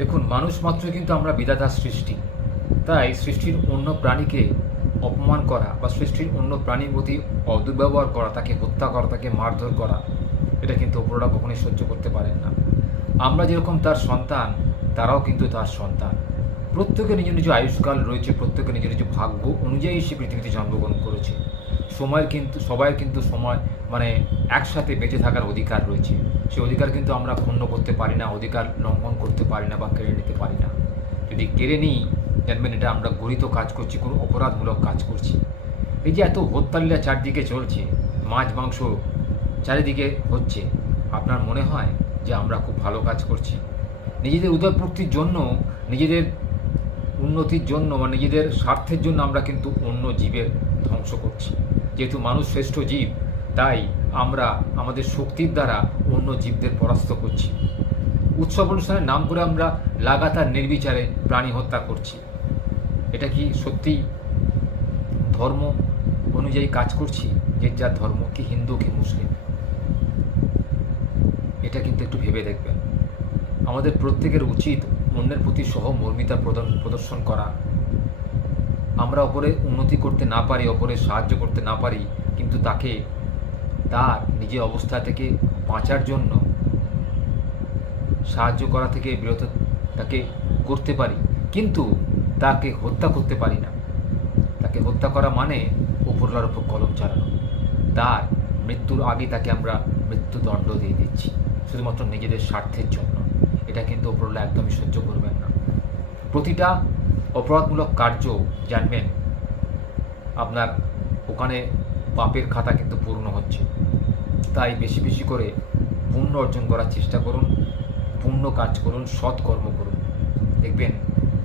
দেখুন, মানুষ মাত্র কিন্তু আমরা বিধাতার সৃষ্টি। তাই সৃষ্টির অন্য প্রাণীকে অপমান করা বা সৃষ্টির অন্য প্রাণীর প্রতি অদুর্ব্যবহার করা, তাকে হত্যা করা, তাকে মারধর করা, এটা কিন্তু অপররা কখনোই সহ্য করতে পারেন না। আমরা যেরকম তার সন্তান, তারাও কিন্তু তার সন্তান। প্রত্যেকের নিজ নিজ আয়ুষ্কাল রয়েছে, প্রত্যেকের নিজ নিজ ভাগ্য অনুযায়ী সে পৃথিবীতে জন্মগ্রহণ করেছে। সময়ের কিন্তু সবাই কিন্তু সময় মানে একসাথে বেঁচে থাকার অধিকার রয়েছে। সেই অধিকার কিন্তু আমরা ক্ষুণ্ণ করতে পারি না, অধিকার লঙ্ঘন করতে পারি না বা কেড়ে নিতে পারি না। যদি কেড়ে নিই জানবেন এটা আমরা গরিত কাজ করছি, কোনো অপরাধমূলক কাজ করছি। এই যে এত হত্যালীলা চারদিকে চলছে, মাছ, মাংস চারিদিকে হচ্ছে, আপনার মনে হয় যে আমরা খুব ভালো কাজ করছি? নিজেদের উদয়পূর্তির জন্য, নিজেদের উন্নতির জন্য বা নিজেদের স্বার্থের জন্য আমরা কিন্তু অন্য জীবের ধ্বংস করছি। যেহেতু মানুষ শ্রেষ্ঠ জীব, তাই আমরা আমাদের শক্তির দ্বারা অন্য জীবদের পরাস্ত করছি। উৎসব অনুষ্ঠানের নাম করে আমরা লাগাতার নির্বিচারে প্রাণী হত্যা করছি। এটা কি সত্যি ধর্ম অনুযায়ী কাজ করছি, যে যার ধর্ম কি হিন্দু কি মুসলিম? এটা কিন্তু একটু ভেবে দেখবেন। আমাদের প্রত্যেকের উচিত অন্যের প্রতি সহমর্মিতা প্রদর্শন করা। আমরা অপরে উন্নতি করতে না পারি অপরের সাহায্য করতে না পারি, কিন্তু তাকে, তার নিজের অবস্থা থেকে বাঁচার জন্য, সাহায্য করা থেকে বিরত তাকে করতে পারি, কিন্তু তাকে হত্যা করতে পারি না। তাকে হত্যা করা মানে উপরলার উপর কলম চালানো। তার মৃত্যুর আগে তাকে আমরা মৃত্যুদণ্ড দিয়ে দিচ্ছি, শুধুমাত্র নিজেদের স্বার্থের জন্য। এটা কিন্তু উপরলা একদমই সহ্য করবেন না। প্রতিটা অপরাধমূলক কার্য জানবেন। আপনার ওখানে পাপের খাতা কিন্তু পূর্ণ হচ্ছে। তাই বেশি বেশি করে পুণ্য অর্জন করার চেষ্টা করুন, পুণ্য কাজ করুন সৎ কর্ম করুন। দেখবেন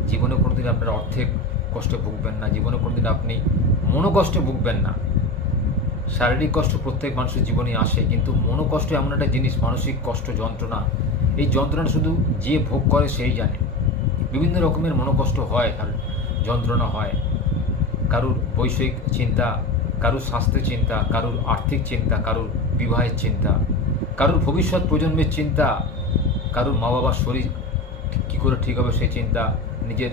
জীবনে কোনো কোনোদিন আপনার অর্থের কষ্টে ভুগবেন না, জীবনে কোনোদিন আপনি মনোকষ্টে ভুগবেন না। শারীরিক কষ্ট প্রত্যেক মানুষের জীবনে আসে, কিন্তু মনোকষ্ট এমন একটা জিনিস, মানসিক কষ্ট যন্ত্রণা। এই যন্ত্রণা শুধু যে ভোগ করে সেই জানে। বিভিন্ন রকমের মনোকষ্ট হয় আর যন্ত্রণা হয়, কারুর বৈষয়িক চিন্তা, কারুর স্বাস্থ্যের চিন্তা, কারুর আর্থিক চিন্তা, কারুর বিবাহের চিন্তা, কারুর ভবিষ্যৎ প্রজন্মের চিন্তা, কারুর মা বাবার শরীর কী করে ঠিক হবে সেই চিন্তা, নিজের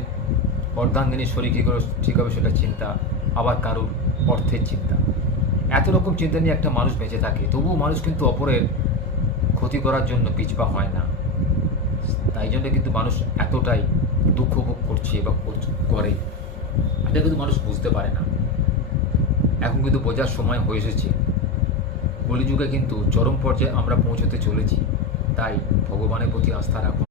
অর্ধাঙ্গিনীর শরীর কী করে ঠিক হবে সেটা চিন্তা, আবার কারুর অর্থের চিন্তা। এত রকম চিন্তা নিয়ে একটা মানুষ বেঁচে থাকে, তবুও মানুষ কিন্তু অপরের ক্ষতি করার জন্য পিছপা হয় না। তাই জন্য কিন্তু মানুষ এতটাই দুঃখ ভোগ করছে বা করে এটা কিন্তু মানুষ বুঝতে পারে না। এখন কিন্তু বোঝার সময় হয়ে এসেছে। কলিযুগে কিন্তু চরম পর্যায়ে আমরা পৌঁছতে চলেছি। তাই ভগবানের প্রতি আস্থা রাখুন।